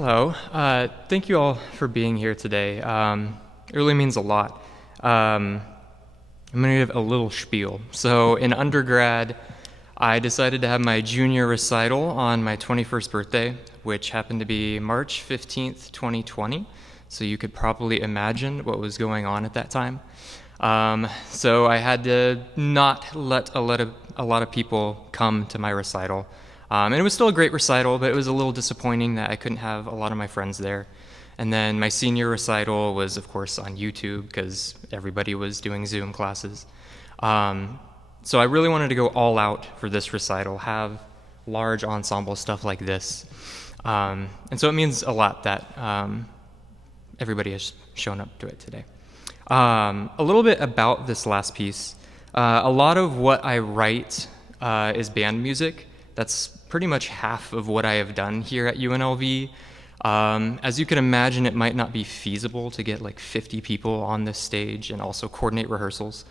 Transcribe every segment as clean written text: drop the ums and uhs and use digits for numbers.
Hello. Thank you all for being here today. It really means a lot. I'm going to give a little spiel. So in undergrad, I decided to have my junior recital on my 21st birthday, which happened to be March 15th, 2020. So you could probably imagine what was going on at that time. So I had to not let a lot of people come to my recital. And it was still a great recital, but it was a little disappointing that I couldn't have a lot of my friends there. And then my senior recital was, of course, on YouTube because everybody was doing Zoom classes. So I really wanted to go all out for this recital, have large ensemble stuff like this. And so it means a lot that everybody has shown up to it today. A little bit about this last piece. A lot of what I write is band music. That's pretty much half of what I have done here at UNLV. As you can imagine, it might not be feasible to get like 50 people on this stage and also coordinate rehearsals.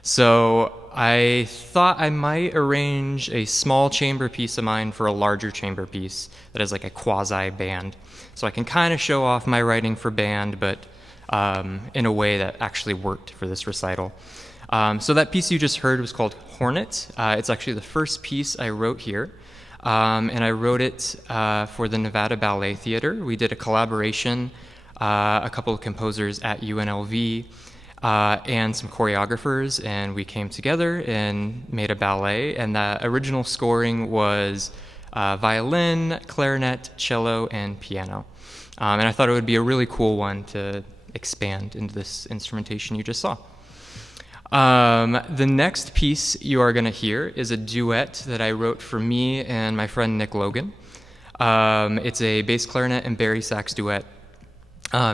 So I thought I might arrange a small chamber piece of mine for a larger chamber piece that is like a quasi-band. So I can kind of show off my writing for band, but in a way that actually worked for this recital. So that piece you just heard was called Hornet. It's actually the first piece I wrote here. And I wrote it for the Nevada Ballet Theater. We did a collaboration, a couple of composers at UNLV, and some choreographers, and we came together and made a ballet. And the original scoring was violin, clarinet, cello, and piano. And I thought it would be a really cool one to expand into this instrumentation you just saw. The next piece you are going to hear is a duet that I wrote for me and my friend Nick Logan. It's a bass clarinet and bari sax duet.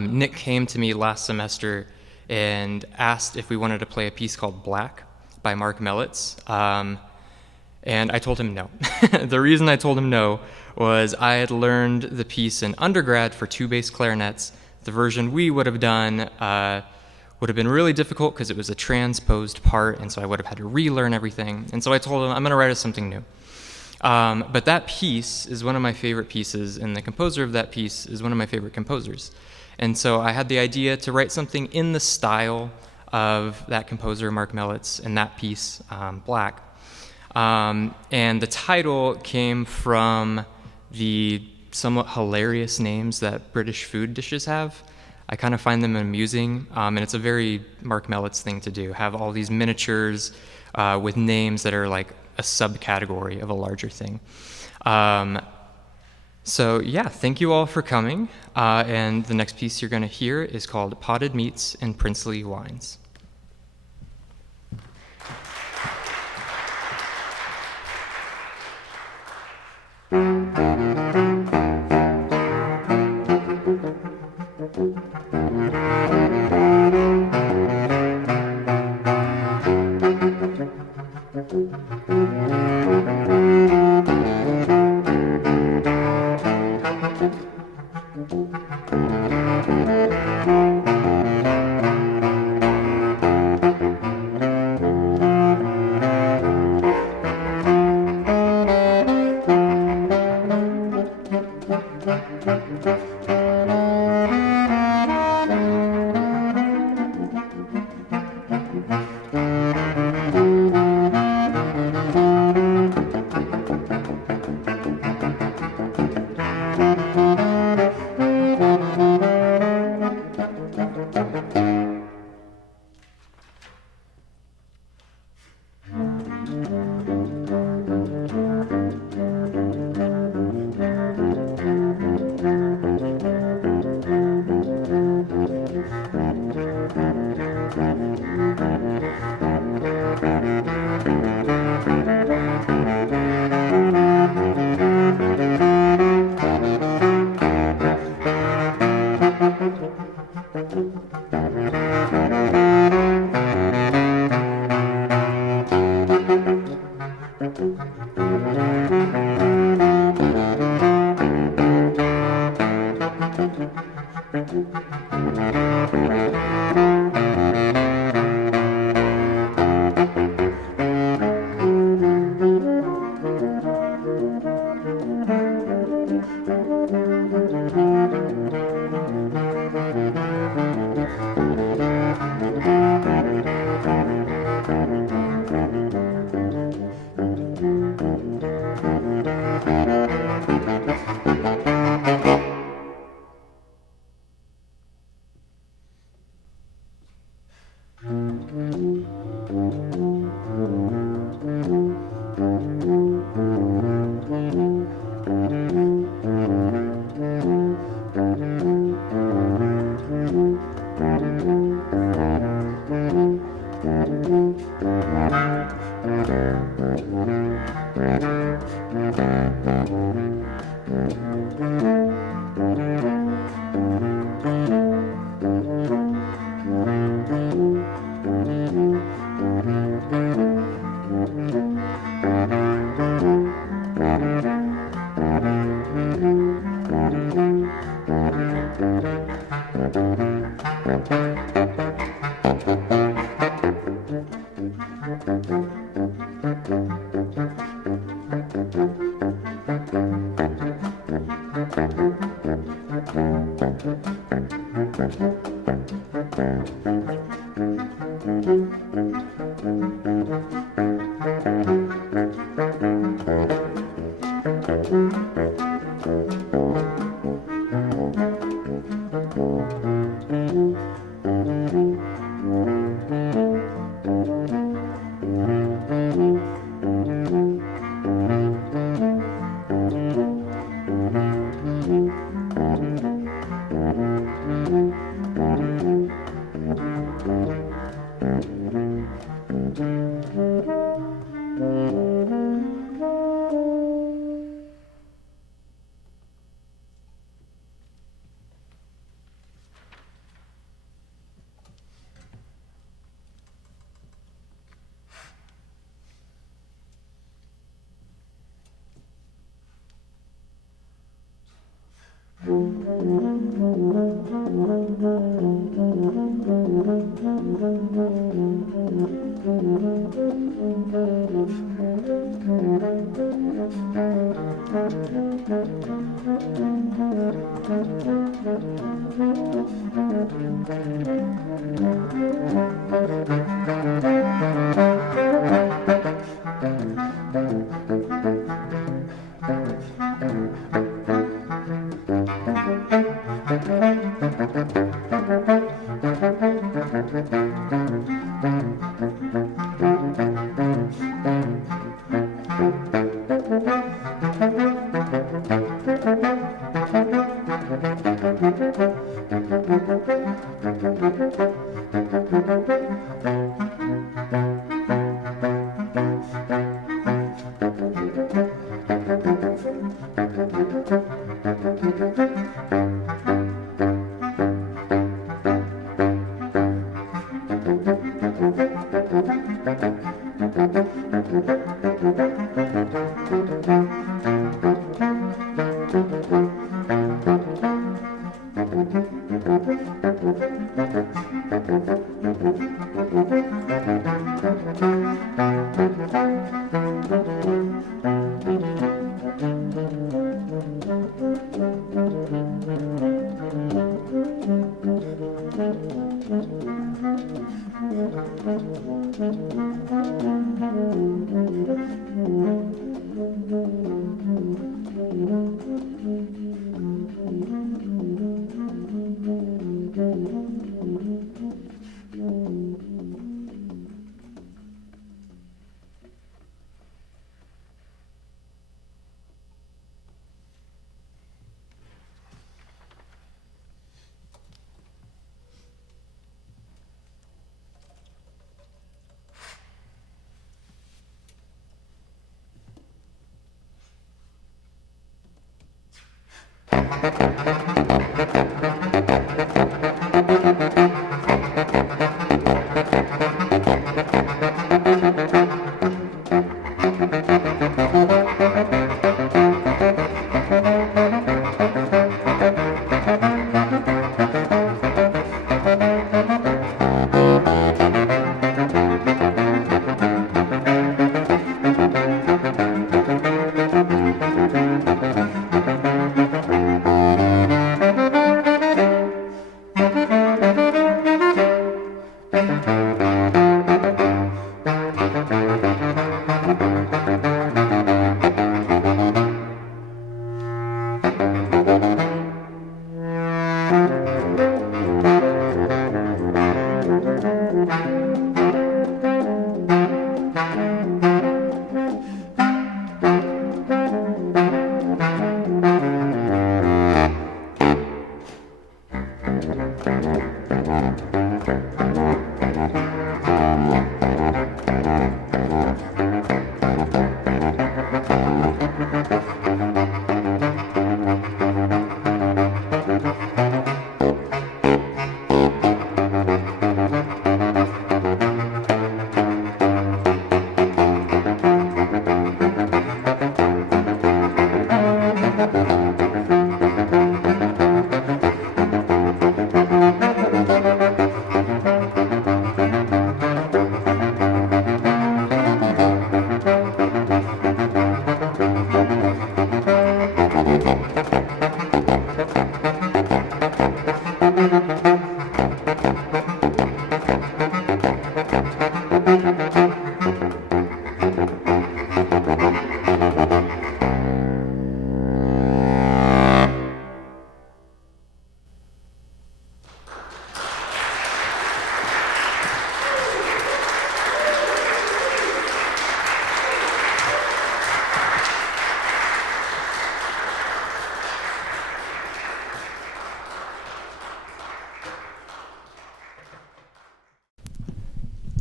Nick came to me last semester and asked if we wanted to play a piece called Black by Mark Mellitz. And I told him no. The reason I told him no was I had learned the piece in undergrad for two bass clarinets. The version we would have done would have been really difficult because it was a transposed part, and so I would have had to relearn everything. And so I told him, I'm going to write us something new. But that piece is one of my favorite pieces, and the composer of that piece is one of my favorite composers. And so I had the idea to write something in the style of that composer, Mark Mellitz, and that piece, Black. And the title came from the somewhat hilarious names that British food dishes have. I kind of find them amusing, and it's a very Mark Mellitz thing to do, have all these miniatures with names that are like a subcategory of a larger thing. So yeah, thank you all for coming, and the next piece you're going to hear is called Potted Meats and Princely Wines.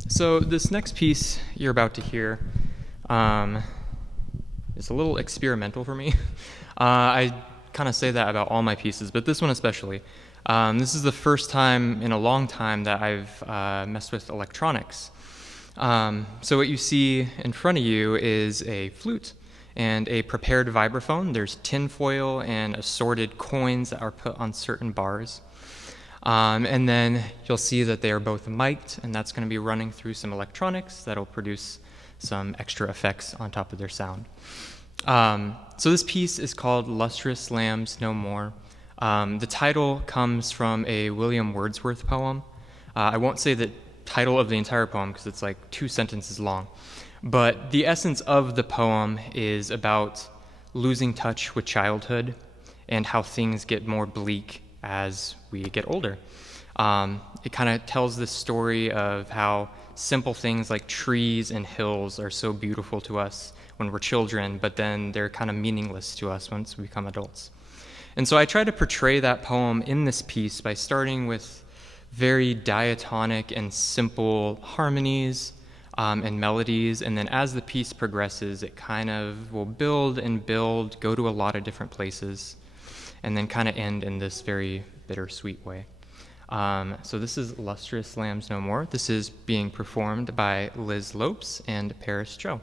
So this next piece you're about to hear is a little experimental for me. I kind of say that about all my pieces, but this one especially. This is the first time in a long time that I've messed with electronics. So what you see in front of you is a flute and a prepared vibraphone. There's tinfoil and assorted coins that are put on certain bars. And then you'll see that they are both mic'd, and that's going to be running through some electronics that'll produce some extra effects on top of their sound. So this piece is called Lustrous Lambs No More. The title comes from a William Wordsworth poem. I won't say the title of the entire poem because it's like 2 sentences long, but the essence of the poem is about losing touch with childhood and how things get more bleak as we get older. It kind of tells this story of how simple things like trees and hills are so beautiful to us when we're children, but then they're kind of meaningless to us once we become adults. And so I try to portray that poem in this piece by starting with very diatonic and simple harmonies and melodies, and then as the piece progresses, it kind of will build and build, go to a lot of different places, and then kind of end in this very bittersweet way. So this is Lustrous Lambs No More. This is being performed by Liz Lopes and Paris Joe.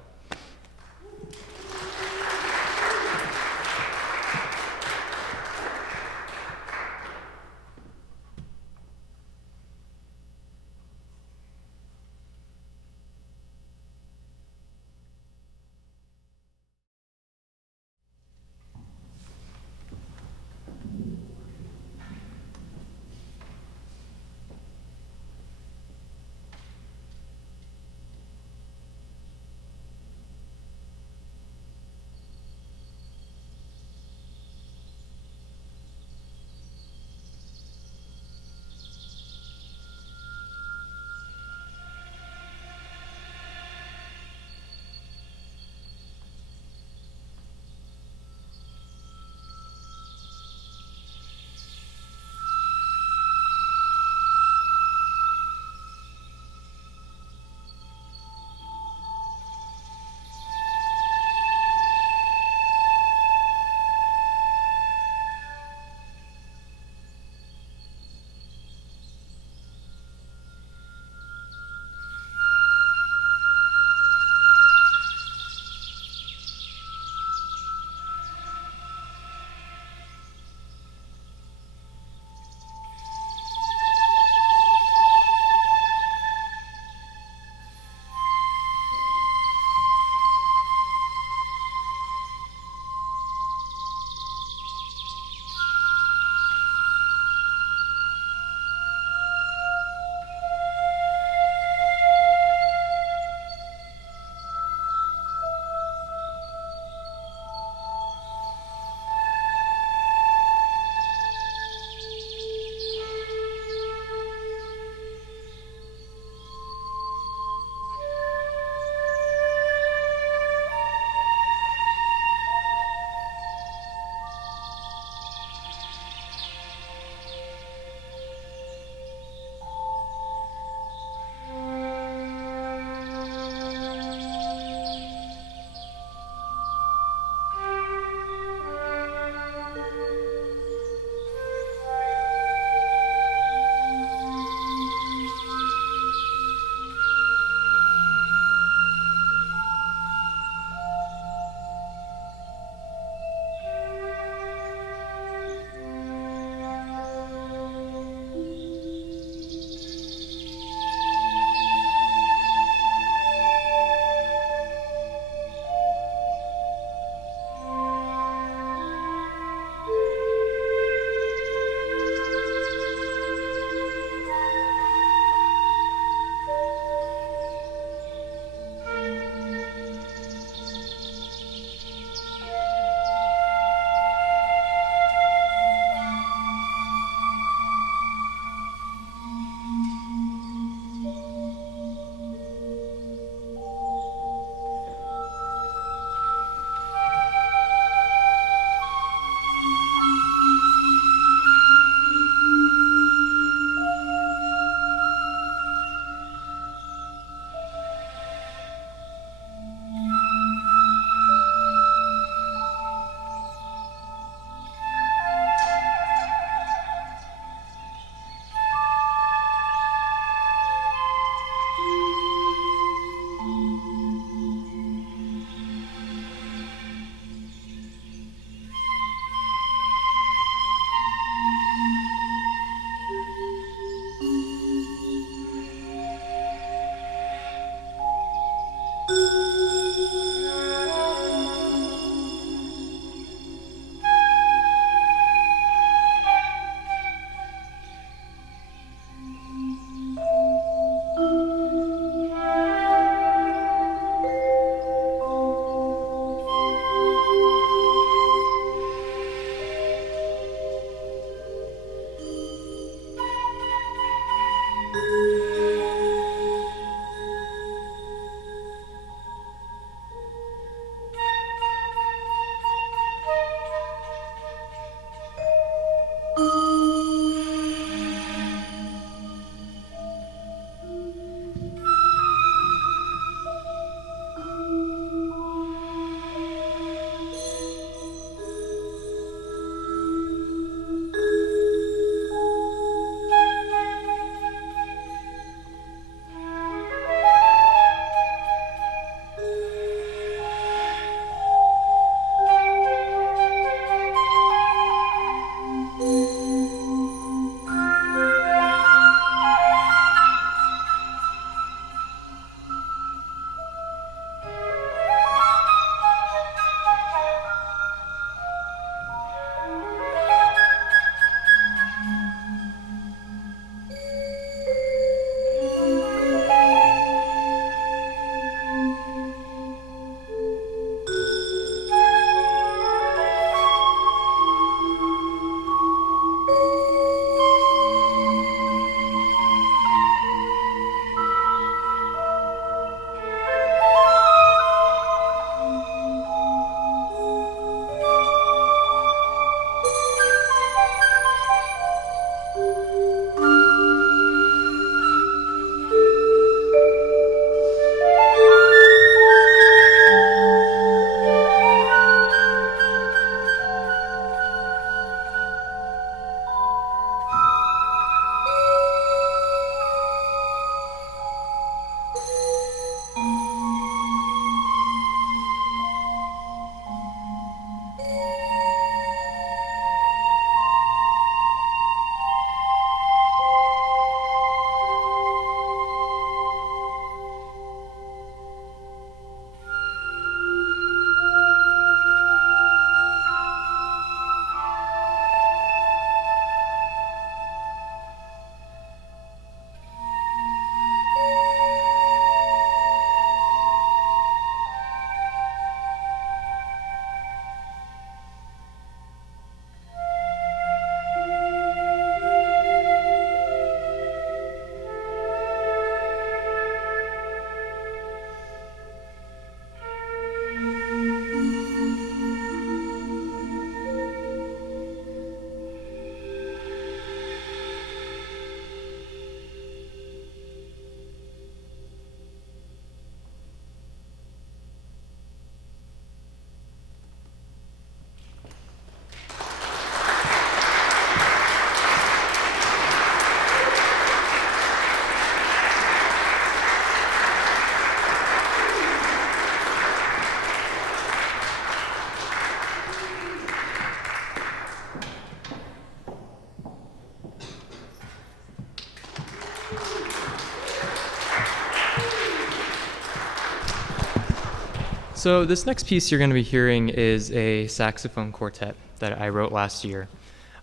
So this next piece you're going to be hearing is a saxophone quartet that I wrote last year.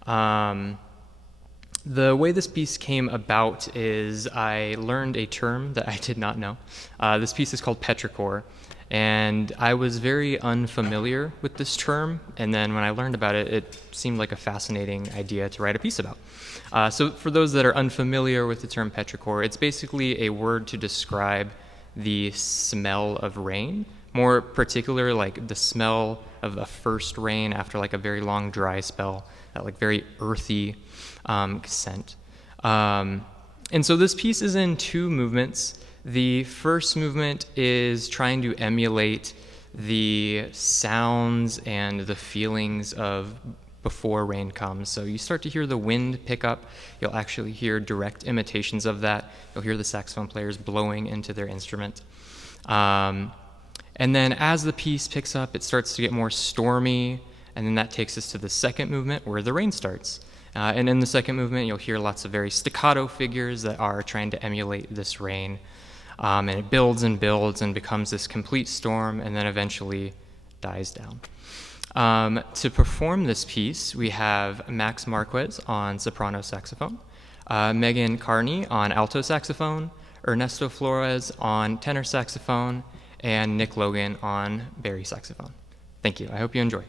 The way this piece came about is I learned a term that I did not know. This piece is called petrichor, and I was very unfamiliar with this term, and then when I learned about it, it seemed like a fascinating idea to write a piece about. So for those that are unfamiliar with the term petrichor, it's basically a word to describe the smell of rain, more particular like the smell of a first rain after like a very long dry spell, that like very earthy scent. And so this piece is in two movements. The first movement is trying to emulate the sounds and the feelings of before rain comes. So you start to hear the wind pick up. You'll actually hear direct imitations of that. You'll hear the saxophone players blowing into their instrument. And then as the piece picks up, it starts to get more stormy, and then that takes us to the second movement where the rain starts. And in the second movement, you'll hear lots of very staccato figures that are trying to emulate this rain. And it builds and builds and becomes this complete storm, and then eventually dies down. To perform this piece, we have Max Marquez on soprano saxophone, Megan Kearny on alto saxophone, Ernesto Flores on tenor saxophone, and Nick Logan on bass saxophone. Thank you. I hope you enjoy.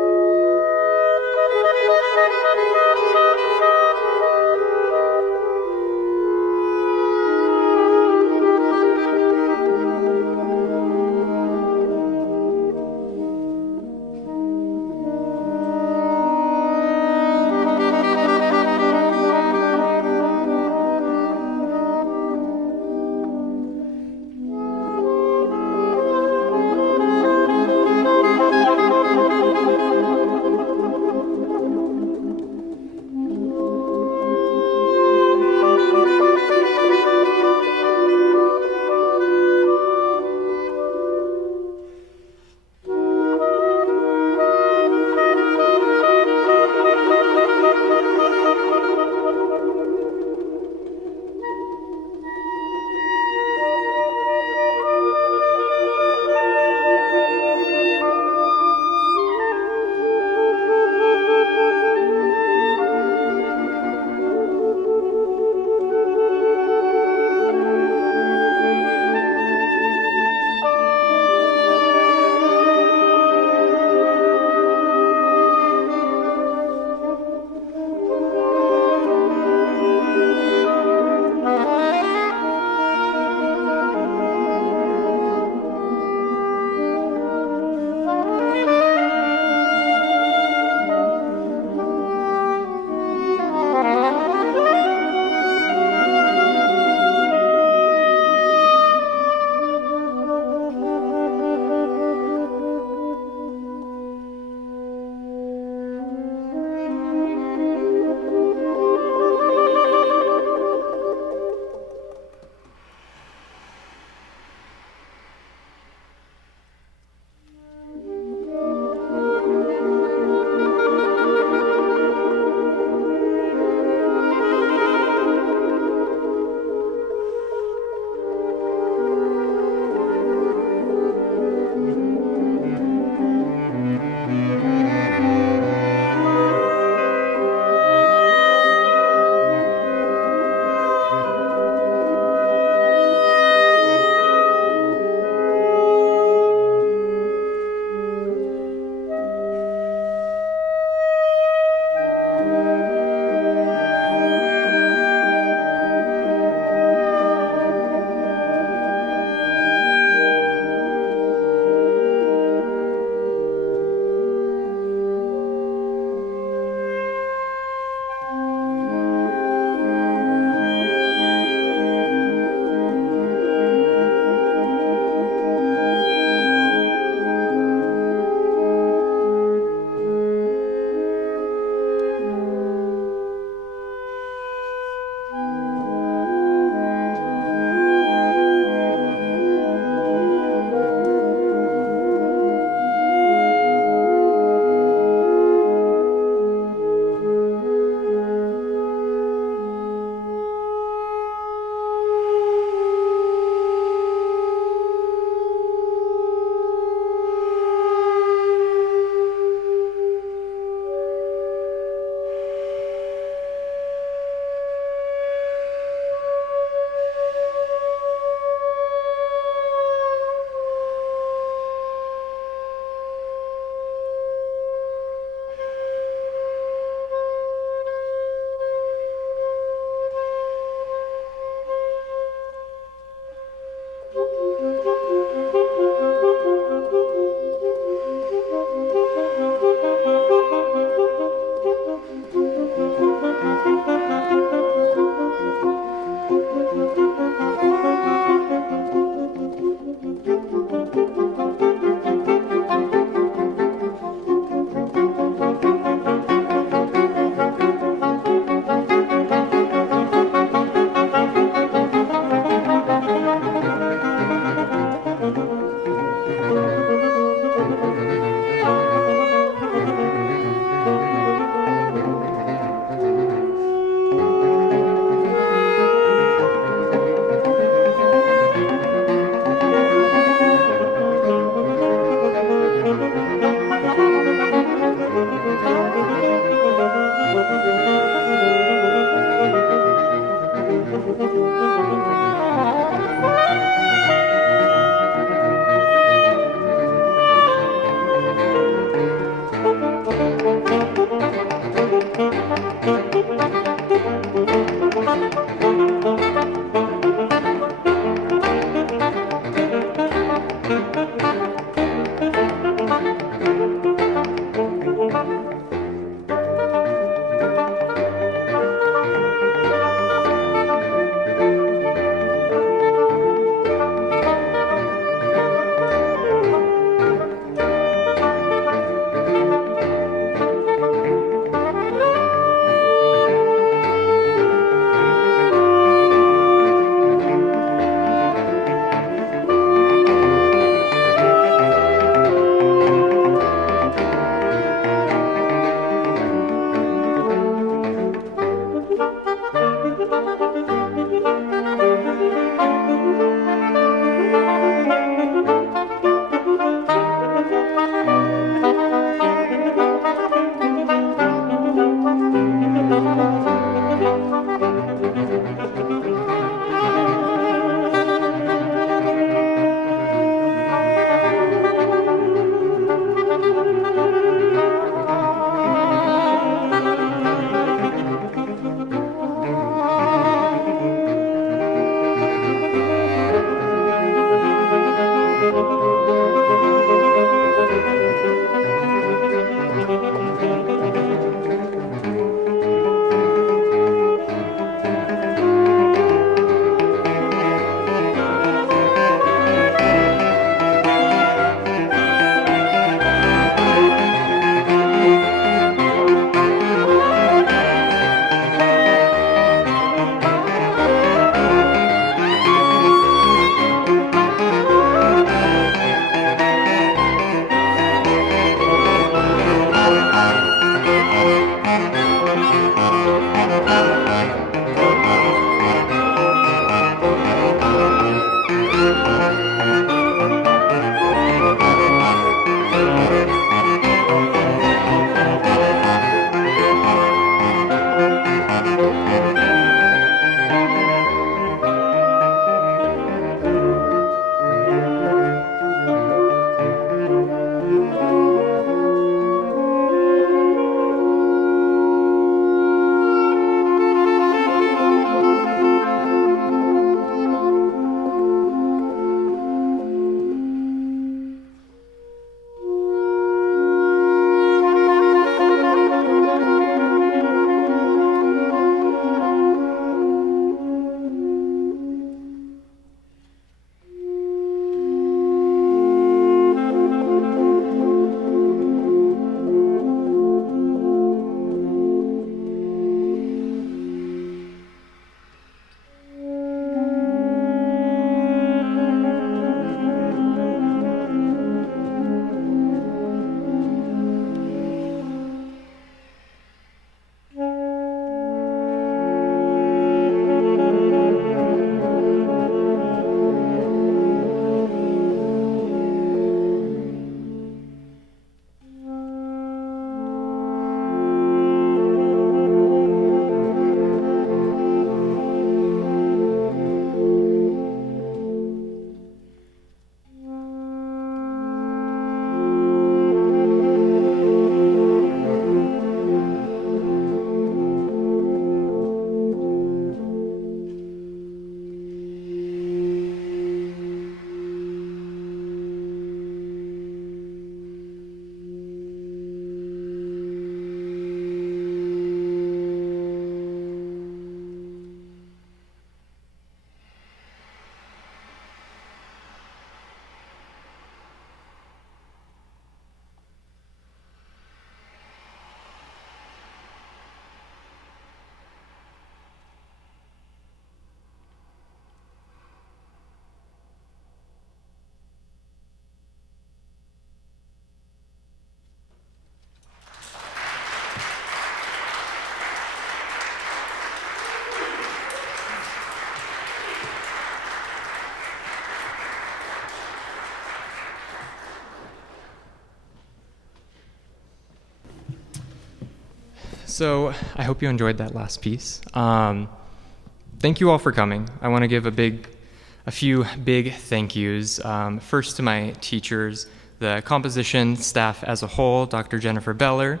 So I hope you enjoyed that last piece. Thank you all for coming. I want to give a few big thank yous. First to my teachers, the composition staff as a whole, Dr. Jennifer Beller,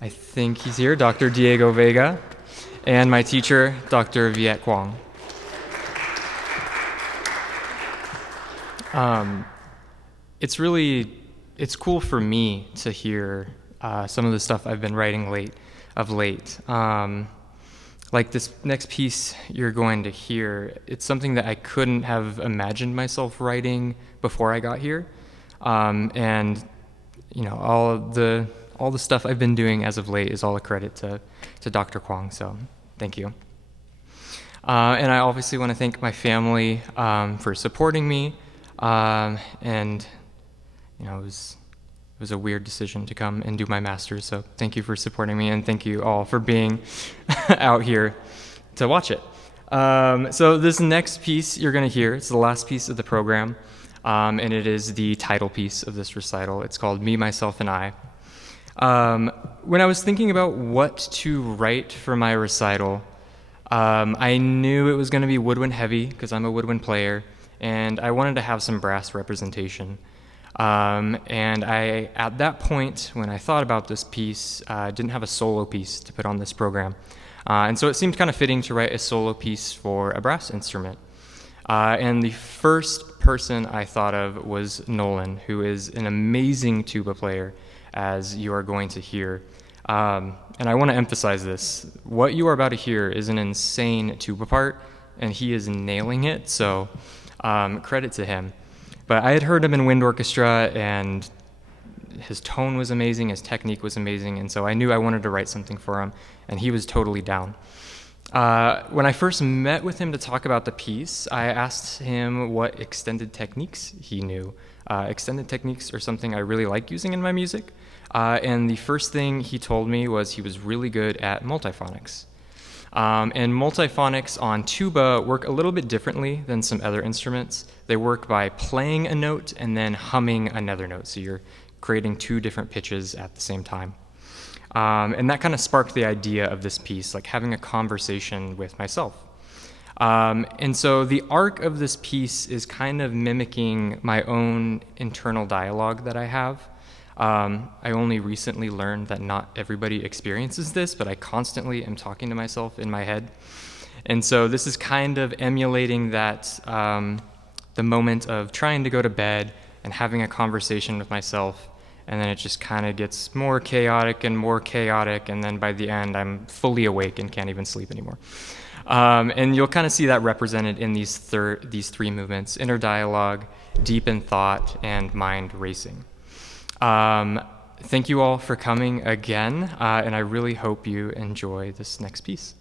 I think he's here, Dr. Diego Vega, and my teacher, Dr. Viet Quang. It's cool for me to hear some of the stuff I've been writing of late. Like this next piece you're going to hear, it's something that I couldn't have imagined myself writing before I got here. And you know, all the stuff I've been doing as of late is all a credit to Dr. Quang, so thank you. And I obviously want to thank my family for supporting me. And you know, it was a weird decision to come and do my master's, so thank you for supporting me, and thank you all for being out here to watch it. So this next piece you're going to hear, it's the last piece of the program, and it is the title piece of this recital. It's called Me, Myself, and I. When I was thinking about what to write for my recital, I knew it was going to be woodwind heavy, because I'm a woodwind player, and I wanted to have some brass representation. And I, at that point, when I thought about this piece, didn't have a solo piece to put on this program. And so it seemed kind of fitting to write a solo piece for a brass instrument. And the first person I thought of was Nolan, who is an amazing tuba player, as you are going to hear. And I want to emphasize this. What you are about to hear is an insane tuba part, and he is nailing it, so credit to him. But I had heard him in wind orchestra, and his tone was amazing, his technique was amazing, and so I knew I wanted to write something for him, and he was totally down. When I first met with him to talk about the piece, I asked him what extended techniques he knew. Extended techniques are something I really like using in my music, and the first thing he told me was he was really good at multiphonics. And multiphonics on tuba work a little bit differently than some other instruments. They work by playing a note and then humming another note, so you're creating two different pitches at the same time. And that kind of sparked the idea of this piece, like having a conversation with myself. And so the arc of this piece is kind of mimicking my own internal dialogue that I have. I only recently learned that not everybody experiences this, but I constantly am talking to myself in my head. And so this is kind of emulating that, the moment of trying to go to bed and having a conversation with myself, and then it just kind of gets more chaotic, and then by the end I'm fully awake and can't even sleep anymore. And you'll kind of see that represented in these three movements: inner dialogue, deep in thought, and mind racing. Thank you all for coming again, and I really hope you enjoy this next piece.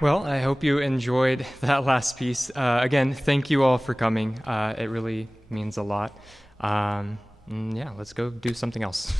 Well, I hope you enjoyed that last piece. Again, thank you all for coming. It really means a lot. Yeah, let's go do something else.